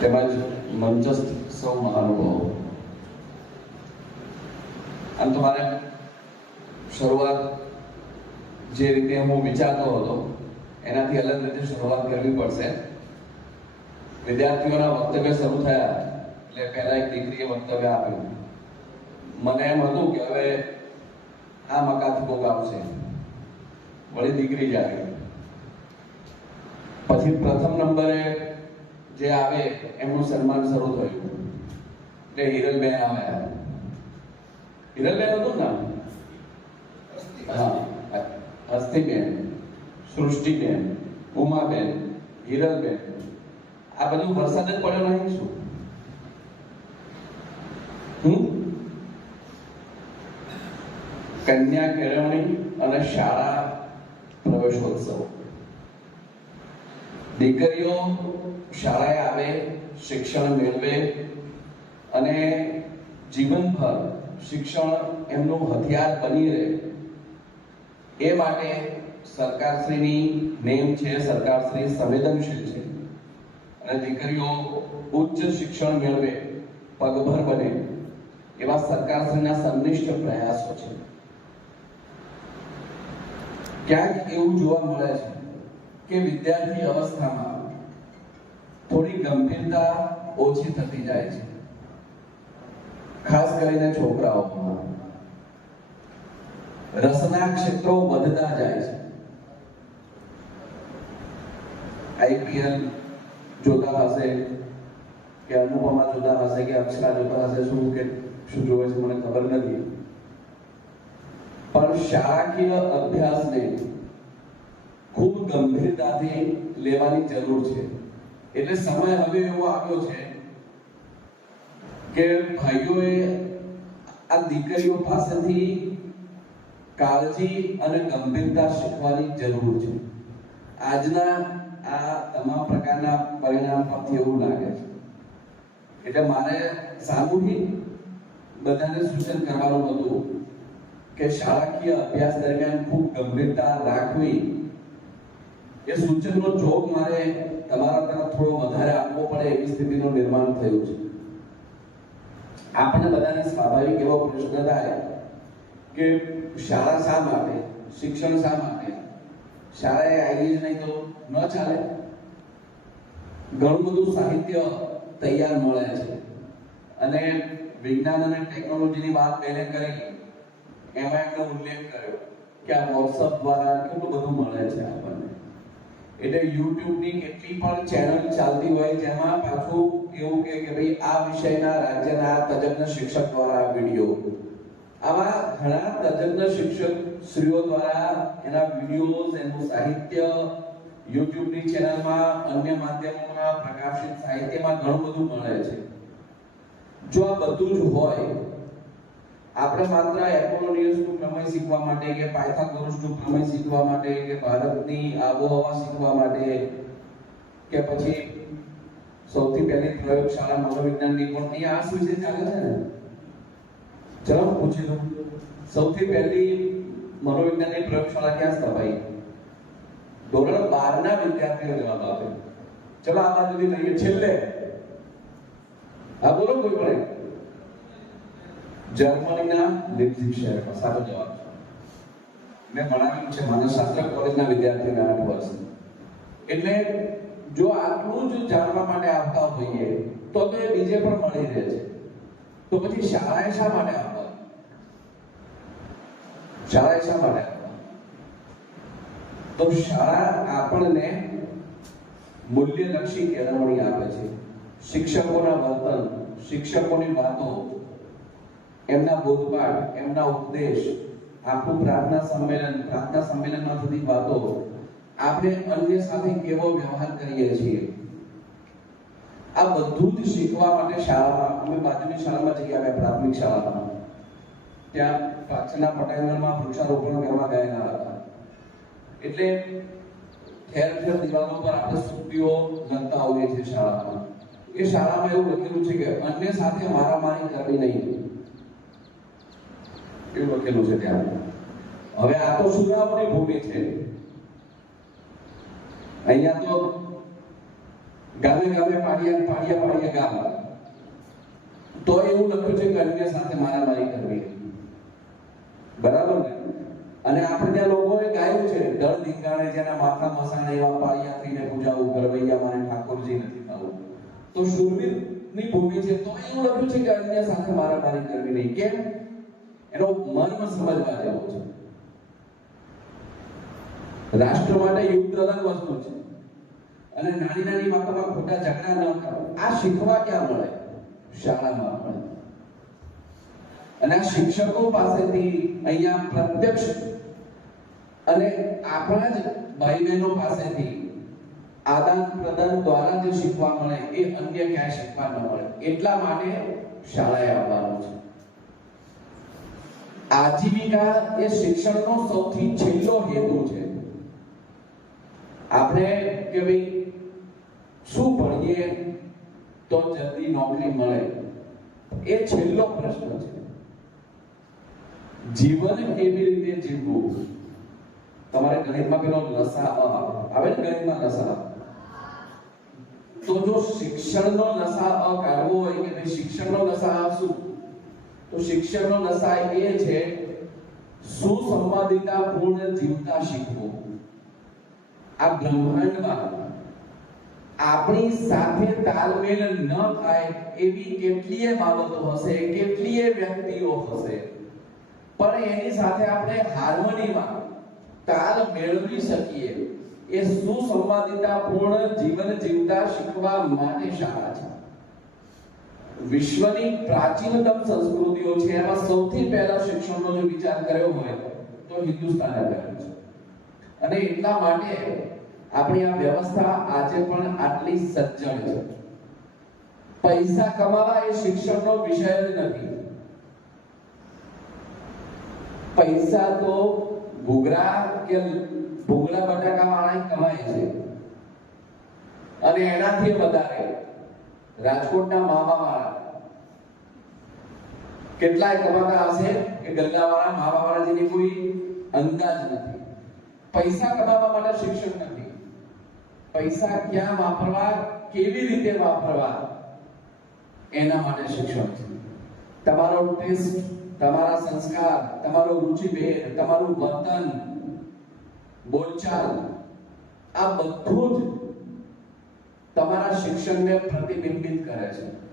તેમજ મંચસ્થ સૌ મહાનુભાવો. આમ તો મારે શરૂઆત જે રીતે હું વિચારતો હતો, એનાથી અલગ રીતે શરૂઆત કરવી પડશે. વિદ્યાર્થીઓના વક્તવ્ય શરૂ થયા, એટલે પહેલા એક દીકરીએ વક્તવ્ય આપ્યું. મને એમ હતું કે હવે આ મકાથી કોક આવશે. વળી દીકરી જ પછી પ્રથમ નંબરે જે આવે, એમનું સન્માન શરૂ થયું. એટલે હિરલબેન આવ્યા હિરલબેન હતું ને? હા. હસ્તીબેન, સૃષ્ટિબેન, ઉમાબેન, હિરલબેન. આ બધું વરસાદ જ પડ્યો નહીં શું? હું કન્યા કેળવણી અને શાળા પ્રવેશોત્સવ. દીકરીઓ શાળાએ આવે, શિક્ષણ મેળવે અને જીવનભર શિક્ષણ એમનું હથિયાર બની રહે, એ માટે સરકારશ્રીની નેમ છે, સરકારશ્રી સંવેદનશીલ છે. અને દીકરીઓ ઉચ્ચ શિક્ષણ મેળવે, પગભર બને, એવા સરકારશ્રીના સંનિષ્ઠ પ્રયાસો છે. ક્યાંક એવું જોવા મળે છે કે વિદ્યાર્થી અવસ્થામાં થોડી ગંભીરતા ઓછી થતી જાય છે. ખાસ કરીને છોકરાઓમાં. રસના ક્ષેત્રો વધતા જાય છે. આઈપીએલ જોતા હશે કે અનુપમા જોતા હશે કે અક્ષરા જોતા હશે, શું કે શું જોવે છે મને ખબર નથી. પણ શાળાકીય અભ્યાસને ખૂબ ગંભીરતાથી લેવાની જરૂર છે. એટલે સમય હવે એવો આવ્યો છે કે ભાઈઓએ આ દીકરીઓ પાસેથી કાળજી અને ગંભીરતા શીખવાની જરૂર છે. આજના આ તમામ પ્રકારના પરિણામ પરથી એવું લાગે છે. એટલે મારે સામૂહિક બધાને સૂચન કરવાનું હતું કે શાળાકીય અભ્યાસ દરમિયાન ખૂબ ગંભીરતા રાખવી એ સૂચનનો જોગ મારે તમારા તરફ થોડો વધારે આપવો પડે એવી સ્થિતિનું નિર્માણ થયું છે. આપણને બધાને સ્વાભાવિક એવો પ્રશ્ન થાય કે શાળા શા માટે? શિક્ષણ શા માટે? શાળાએ આવી જ નહીં તો ન ચાલે. ઘણું બધું સાહિત્ય તૈયાર મળે છે. અને વિજ્ઞાન અને ટેકનોલોજીની વાત પહેલે કરી, એમાં એમણે ઉલ્લેખ કર્યો કે આ વોટ્સઅપ દ્વારા કેટલું બધું મળે છે. એટલે યુટ્યુબની કેટલી પણ ચેનલ ચાલતી હોય જેમાં પાછું એવું કે કે ભાઈ આ વિષયના રાજ્યના તજજ્ઞ શિક્ષક દ્વારા વીડિયો આવા ઘણા તજજ્ઞ શિક્ષક શ્રીઓ દ્વારા એના વિડીયોઝ એનું સાહિત્ય યુટ્યુબની ચેનલમાં અન્ય માધ્યમોમાં પ્રકાશિત સાહિત્યમાં ઘણું બધું મળે છે. જો આ બધું જ હોય આપણે માત્ર એપોલોનિયસનું પ્રમેય શીખવા માટે કે પાયથાગોરસનું પ્રમેય શીખવા માટે કે ભારતની આબોહવા શીખવા માટે કે પછી સૌથી પહેલી પ્રયોગશાળા મનોવિજ્ઞાનની પણ અહીંયા આ વિશે ચાલે છે ને? ચલો પૂછી દઉં સૌથી પહેલી મનોવિજ્ઞાનની પ્રયોગશાળા ક્યાં સ્થપાઈ? ધોરણ બાર ના વિદ્યાર્થીઓ જવાબ આપે. ચલો આ બાજુથી લઈએ. છેલ્લે. હા, બોલો કોઈ પણ. જર્મનીના લીપ્ઝિગ શહેરમાં સાચો જવાબ. મેં ભણાવ્યું છે માનસશાસ્ત્ર કોલેજના વિદ્યાર્થીને આઠ વર્ષ. એટલે જો આટલું જ જાણવા માટે આવતા હોઈએ, તો તો એ બીજે પણ મળી રહે છે. તો પછી શાળાએ શા માટે આવવા શાળાએ શા માટે તો શાળા આપણને મૂલ્યલક્ષી કેળવણી આપે છે. શિક્ષકોના વર્તન, શિક્ષકોની વાતો એમના બોધપાઠ, એમના ઉપદેશ, આખું પ્રાર્થના સંમેલન, પ્રાર્થના સંમેલનમાં થતી વાતો આપણે અન્ય સાથે કેવો વ્યવહાર કરીએ છીએ? આ બધું જ શીખવા માટે શાળામાં, અમે બાજુની શાળામાં જઈ આવ્યા, પ્રાથમિક શાળામાં. ત્યાં પાછળના પટેલમાં વૃક્ષારોપણ કરવા ગયેલા હતા. એટલે ઠેર ઠેર દિવાલો પર આપણે સુપીઓ લગતા હોઈએ છીએ શાળામાં. એ શાળામાં એવું લખેલું છે કે અન્ય સાથે મારામારી કરવી નહીં. એવું લખેલું છે ત્યાં. હવે આ તો સુરાવની ભૂમિ છે. અહીંયા તો ગામે ગામે પાડિયા પાડિયા પાડિયા ગામ. તો એવું લખ્યું છે કે અન્ય સાથે મારામારી કરવી. બરાબર ને? અને આપણે ત્યાં લોકોએ ગાયું છે, દળ ધીંગાણે જેના માથા મસાણે એવા પાળિયા થઈને પૂજાવું ગરવૈયા મારે ઠાકોરજી નથી થવું તો ની ભૂમિ છે. તો એવું લખ્યું છે કે અન્ય સાથે મારામારી કરવી નહીં. કેમ? એનો મર્મ સમજવા જેવો છે. રાષ્ટ્ર માટે યુદ્ધ અલગ વસ્તુ છે. અને નાની નાની વાતોમાં ખોટા ઝઘડા ન કરો. આ શીખવા ક્યાં મળે? શાળામાં મળે. અને આ શિક્ષકો પાસેથી અહીંયા પ્રત્યક્ષ અને આપણા જ ભાઈ બહેનો પાસેથી આદાન પ્રદાન દ્વારા જે શીખવા મળે એ અન્ય ક્યાંય શીખવા ન મળે. એટલા માટે શાળાએ આવવાનું છે. આજીવિકા એ શિક્ષણનો સૌથી છેલ્લો હેતુ છે. આપણે કે ભાઈ, શું ભણીએ તો જલ્દી નોકરી મળે? એ છેલ્લો પ્રશ્ન છે. જીવન કેવી રીતે જીવવું? તમારે ગણિતમાં પેલો લસા આવે ને ગણિતમાં લસા તો જો શિક્ષણનો લસા અ કાઢવો હોય કે ભાઈ શિક્ષણનો લસા શું? તો શિક્ષણનો નશા એ છે સુસંવાદિતા પૂર્ણ જીવતા શીખવું? આ બ્રહ્માંડમાં આપણી સાથે તાલમેલ ન થાય એવી કેટલીય બાબતો હશે, કેટલીય વ્યક્તિઓ હશે. પણ એની સાથે આપણે હાર્મનીમાં તાલ મેળવી શકીએ. એ સુસંવાદિતા પૂર્ણ જીવન જીવતા શીખવા માટે શાળા છે? વિશ્વની પ્રાચીનતમ સંસ્કૃતિઓ છે, એમાં સૌથી પહેલા શિક્ષણનો જો વિચાર કર્યો હોય તો હિન્દુસ્તાને કર્યો છે. અને એટલા માટે આપણી આ વ્યવસ્થા આજે પણ આટલી સજ્જડ છે. પૈસા કમાવા એ શિક્ષણનો વિષય જ નથી. પૈસા તો ભૂગરા કે ભૂગળા બટાકા વાળા કમાય છે. અને એનાથી વધારે રાજકોટના મામા વાળા કેટલાય કમાતા હશે કે ગલ્લા વાળા મામા વાળા જેની કોઈ અંદાજ નથી. પૈસા કમાવા માટે શિક્ષણ નથી. પૈસા ક્યાં વાપરવા, કેવી રીતે વાપરવા, એના માટે શિક્ષણ છે. તમારો ટેસ્ટ, તમારા સંસ્કાર, તમારો રુચિભેદ, તમારું વર્તન બોલચાલ, આ બધું જ તમારા શિક્ષણને પ્રતિબિંબિત કરે છે.